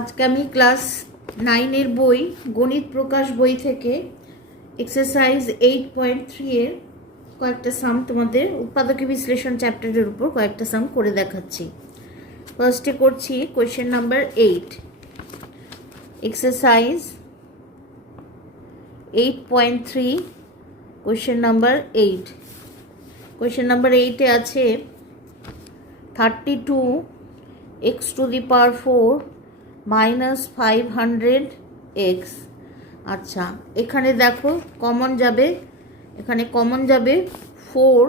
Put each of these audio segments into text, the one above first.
আজকে আমি ক্লাস 9 এর বই গণিত প্রকাশ বই থেকে এক্সারসাইজ 8.3 এর কয়েকটা সাম তোমাদের উৎপাদকীয় বিশ্লেষণ চ্যাপ্টারের উপর কয়েকটা সাম করে দেখাচ্ছি। ফার্স্টে করছি question number 8, exercise 8.3, question number 8। Question number 8-এ আছে 32 x to the power 4 minus 500 x। আচ্ছা, এখানে দেখো কমন যাবে, এখানে কমন যাবে 4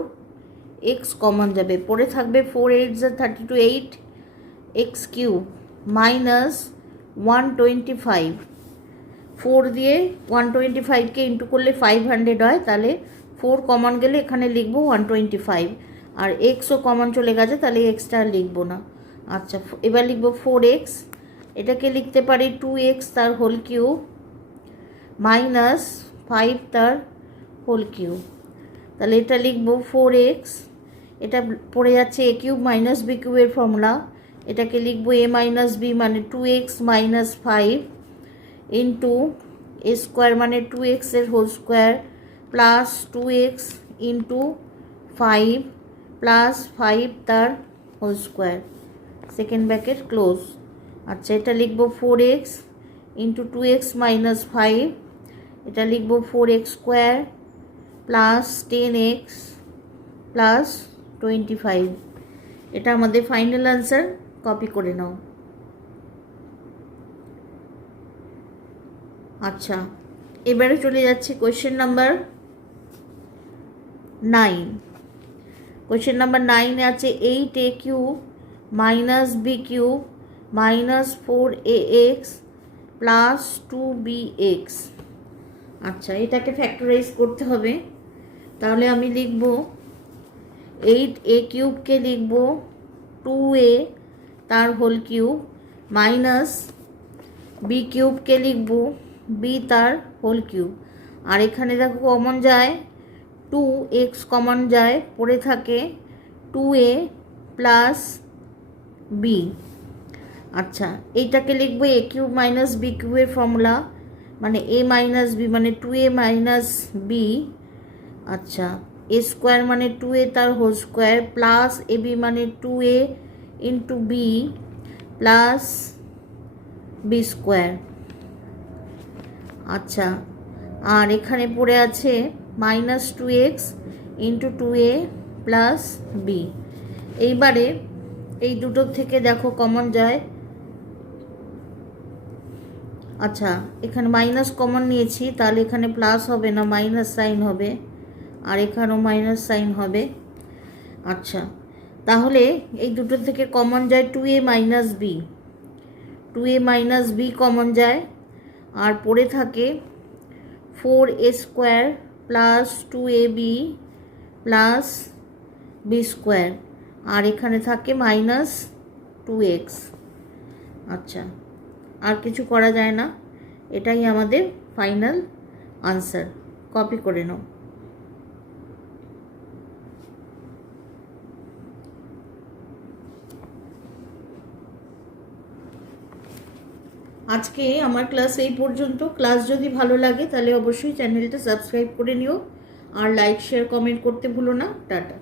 x কমন যাবে, পড়ে থাকবে 4 8 32 8 x কিউব মাইনাস 125। 4 দিয়ে 125কে ইন্টু করলে 500 হয়, তাহলে 4 কমন গেলে এখানে লিখবো 125, আর এক্সও কমন চলে গেছে, তাহলে এক্সটা আর লিখবো না। আচ্ছা, এবার লিখবো 4x, এটাকে লিখতে পারি 2x তার হোল কিউব মাইনাস 5 তার হোল কিউব। তাহলে এটা লিখবো 4x, এটা পড়ে যাচ্ছে a কিউব মাইনাস b কিউবের ফর্মুলা, এটাকে লিখবো a মাইনাস b মানে 2x minus 5 into a square মানে 2x এর whole square plus 2x into 5 plus 5 তার whole square, second bracket close. আচ্ছা, এটা লিখবো 4x ইন্টু 2x মাইনাস 5, এটা লিখবো 4x square plus 10x plus 25। এটা আমাদের ফাইনাল আনসার, কপি করে নাও। আচ্ছা, এবারে চলে যাচ্ছে কোয়েশ্চেন নাম্বার 9। কোয়েশ্চেন নাম্বার 9-এ আছে 8a cube minus b cube minus 4ax plus 2bx। আচ্ছা, এটাকে ফ্যাক্টরাইজ করতে হবে, তাহলে আমি লিখব 8a কিউবকে লিখব 2a তার হোল কিউব মাইনাস b কিউবকে লিখব b তার হোল কিউব, আর এখানে দেখো কমন যায় 2x কমন যায়, পড়ে থাকে 2a প্লাস b। আচ্ছা, এইটাকে লিখবো a কিউব মাইনাস b কিউবের ফর্মুলা, মানে a মাইনাস b মানে 2a মাইনাস b। আচ্ছা, a স্কোয়ার মানে 2a তার হোল স্কোয়ার প্লাস ab মানে 2a into b plus b square. আচ্ছা, আর এখানে পড়ে আছে minus 2x into 2a plus b। এইবারে এই দুটোর থেকে দেখো কমন যায়। আচ্ছা, এখানে মাইনাস কমন নিয়েছি, তাহলে এখানে প্লাস হবে না, মাইনাস সাইন হবে, আর এখানেও মাইনাস সাইন হবে। আচ্ছা, তাহলে এই দুটো থেকে কমন যায় 2a minus b, 2a minus b common যায়, আর পড়ে থাকে 4a square plus 2ab plus b square, আর এখানে থাকে মাইনাস 2x। আচ্ছা, আর কিছু করা যায় না, এটাই আমাদের ফাইনাল আনসার, কপি করে নাও। আজকে আমার ক্লাস এই পর্যন্ত। ক্লাস যদি ভালো লাগে তাহলে অবশ্যই চ্যানেলটা সাবস্ক্রাইব করে নিও, আর লাইক শেয়ার কমেন্ট করতে ভুলো না। টাটা।